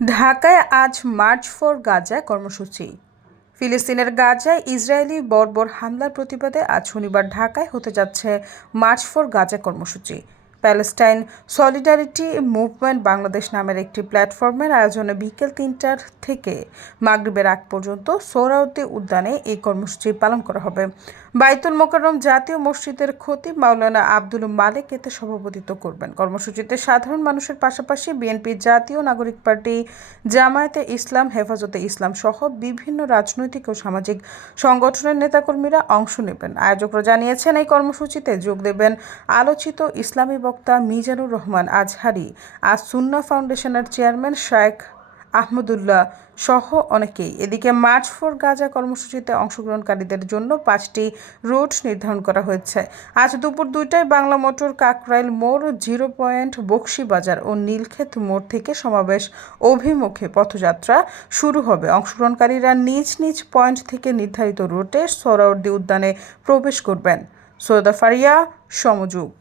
ঢাকায় আজ March for Gaza কর্মসূচি। ফিলিস্তিনের গাজায় ইসরায়েলি বর্বর হামলার প্রতিবাদে আজ শনিবার ঢাকায় হতে যাচ্ছে মার্চ ফর গাজা কর্মসূচি। প্যালেস্টাইন সলিডারিটি মুভমেন্ট বাংলাদেশ নামের একটি প্ল্যাটফর্মের আয়োজনে বিকেল ৩টা থেকে মাগরিবের আগ পর্যন্ত সোহরাওয়ার্দী উদ্যানে এই কর্মসূচি পালন করা হবে। বাইতুল মোকাররম জাতীয় মসজিদের খতিব মাওলানা আব্দুল মালেক এতে সভাপতিত্ব করবেন। কর্মসূচিতে সাধারণ মানুষের পাশাপাশি বিএনপি, জাতীয় নাগরিক পার্টি, জামায়াতে ইসলাম, হেফাজতে ইসলাম সহ বিভিন্ন রাজনৈতিক ও সামাজিক সংগঠনের নেতাকর্মীরা অংশ নেবেন। আয়োজকরা জানিয়েছেন, এই কর্মসূচিতে যোগ দেবেন আলোচিত ইসলামী বক্তা মিজানুর রহমান আজহারী, আজ সুন্নাহ ফাউন্ডেশনের চেয়ারম্যান শায়েখ আহমদুল্লাহ সহ অনেকেই। এদিকে মার্চ ফর গাজা কর্মসূচিতে অংশগ্রহণকারীদের জন্য 5টি রুট নির্ধারণ করা হয়েছে। আজ দুপুর 2টায় বাংলা মোটর, কাকরাইল মোড়, 0 পয়েন্ট, বকশীবাজার ও নীলক্ষেত মোড় থেকে সমাবেশ অভিমুখে পথযাত্রা শুরু হবে। অংশগ্রহণকারীরা নিজ নিজ পয়েন্ট থেকে নির্ধারিত রুটে সোহরাওয়ার্দী উদ্যানে প্রবেশ করবেন। সৈয়দা ফারিয়া, সমযোগ।